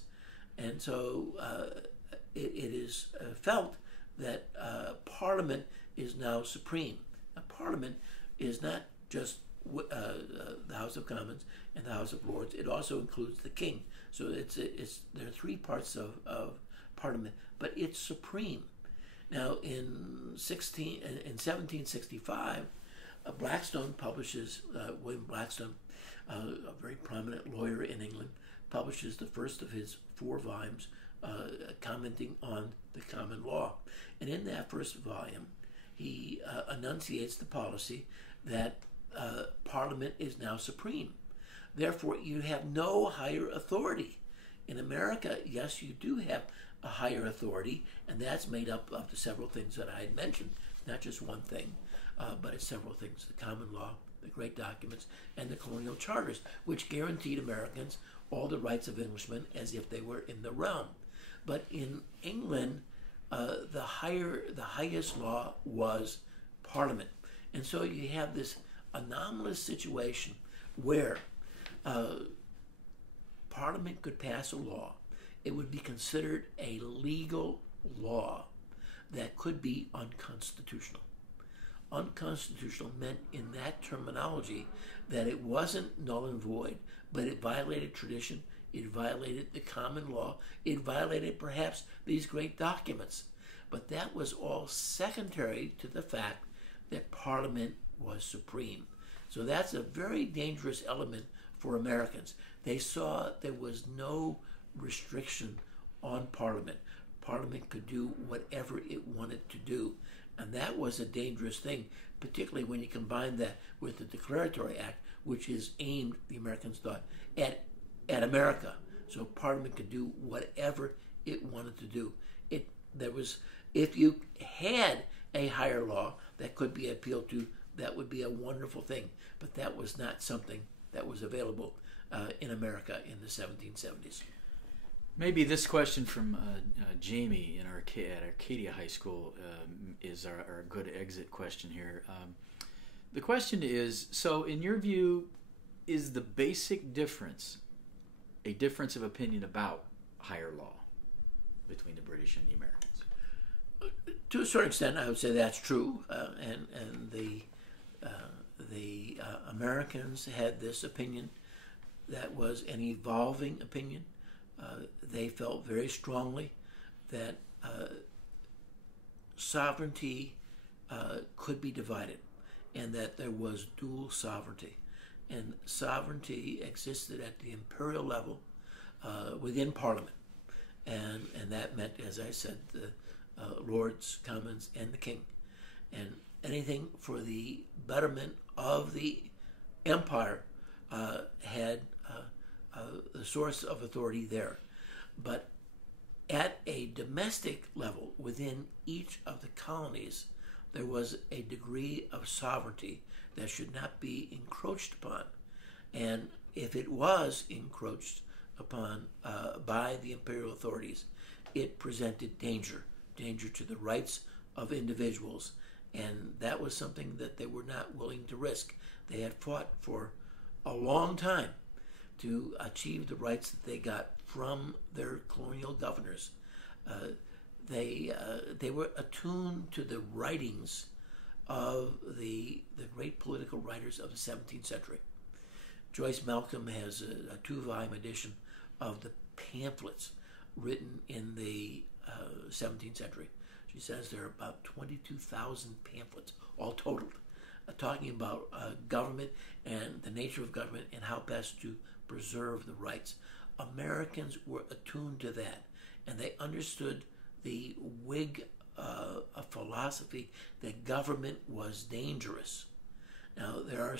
And so it is felt that Parliament is now supreme. A Parliament is not just the House of Commons and the House of Lords. It also includes the King. So there are three parts of Parliament, but it's supreme. Now, in 1765, Blackstone publishes, William Blackstone, a very prominent lawyer in England, publishes the first of his 4 volumes commenting on the common law. And in that first volume, he enunciates the policy that Parliament is now supreme. Therefore, you have no higher authority. In America, yes, you do have a higher authority, and that's made up of the several things that I had mentioned. It's not just one thing, but it's several things. The common law, the great documents, and the colonial charters, which guaranteed Americans all the rights of Englishmen as if they were in the realm. But in England, the highest law was Parliament. And so you have this anomalous situation where Parliament could pass a law. It would be considered a legal law that could be unconstitutional. Unconstitutional meant in that terminology that it wasn't null and void, but it violated tradition, it violated the common law, it violated perhaps these great documents. But that was all secondary to the fact that Parliament was supreme. So that's a very dangerous element for Americans. They saw there was no restriction on Parliament. Parliament could do whatever it wanted to do. And that was a dangerous thing, particularly when you combine that with the Declaratory Act, which is aimed, the Americans thought, at America. So Parliament could do whatever it wanted to do. If you had a higher law that could be appealed to, that would be a wonderful thing. But that was not something that was available in America in the 1770s. Maybe this question from Jamie at Arcadia High School is our good exit question here. The question is, so in your view, is the basic difference a difference of opinion about higher law between the British and the Americans? To a certain extent, I would say that's true, and the Americans had this opinion that was an evolving opinion. They felt very strongly that sovereignty could be divided, and that there was dual sovereignty. And sovereignty existed at the imperial level within Parliament. And that meant, as I said, the Lords, Commons, and the King. And anything for the betterment of the empire had the source of authority there. But at a domestic level, within each of the colonies, there was a degree of sovereignty that should not be encroached upon. And if it was encroached upon by the imperial authorities, it presented danger to the rights of individuals. And that was something that they were not willing to risk. They had fought for a long time to achieve the rights that they got from their colonial governors. They were attuned to the writings of the great political writers of the 17th century. Joyce Malcolm has a 2-volume edition of the pamphlets written in the 17th century. She says there are about 22,000 pamphlets, all totaled, talking about government and the nature of government and how best to preserve the rights. Americans were attuned to that, and they understood the Whig philosophy that government was dangerous. Now, there are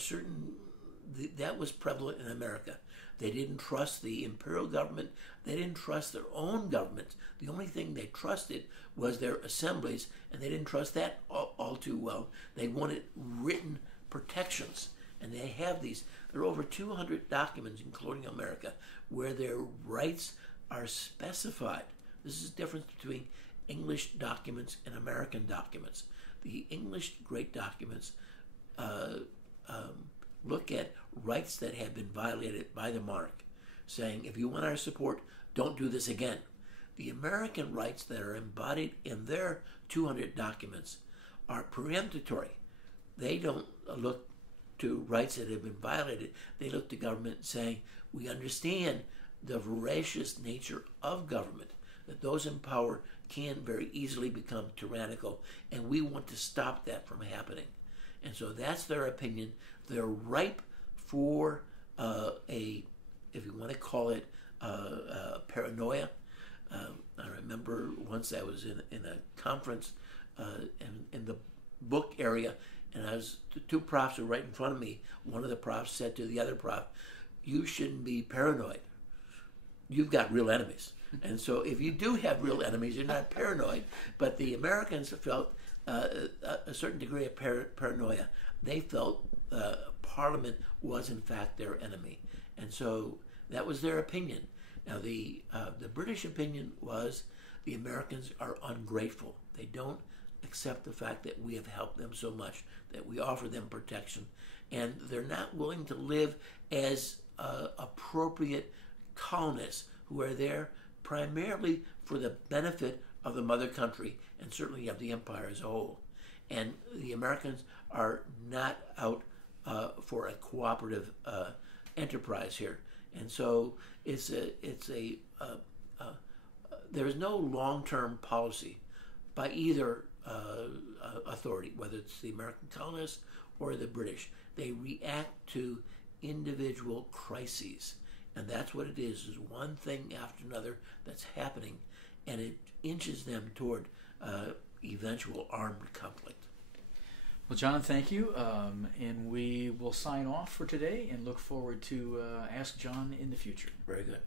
that was prevalent in America. They didn't trust the imperial government. They didn't trust their own governments. The only thing they trusted was their assemblies, and they didn't trust that all too well. They wanted written protections, and they have these. There are over 200 documents in colonial America where their rights are specified. This is the difference between English documents and American documents. The English great documents look at rights that have been violated by the monarch, saying, if you want our support, don't do this again. The American rights that are embodied in their 200 documents are peremptory. They don't look to rights that have been violated. They look to government saying, we understand the voracious nature of government, that those in power can very easily become tyrannical, and we want to stop that from happening. And so that's their opinion. They're ripe for if you want to call it paranoia. I remember once I was in a conference in the book area, and the 2 profs were right in front of me. One of the profs said to the other prof, you shouldn't be paranoid. You've got real enemies. And so if you do have real enemies, you're not paranoid. But the Americans felt a certain degree of paranoia. They felt Parliament was in fact their enemy. And so that was their opinion. Now the British opinion was the Americans are ungrateful. They don't accept the fact that we have helped them so much, that we offer them protection, and they're not willing to live as appropriate colonists who are there primarily for the benefit of the mother country and certainly of the empire as a whole. And the Americans are not out for a cooperative enterprise here. And so there is no long-term policy by either authority, whether it's the American colonists or the British. They react to individual crises, and that's what it is one thing after another that's happening, and it inches them toward eventual armed conflict. Well, John, thank you, and we will sign off for today and look forward to Ask John in the future. Very good.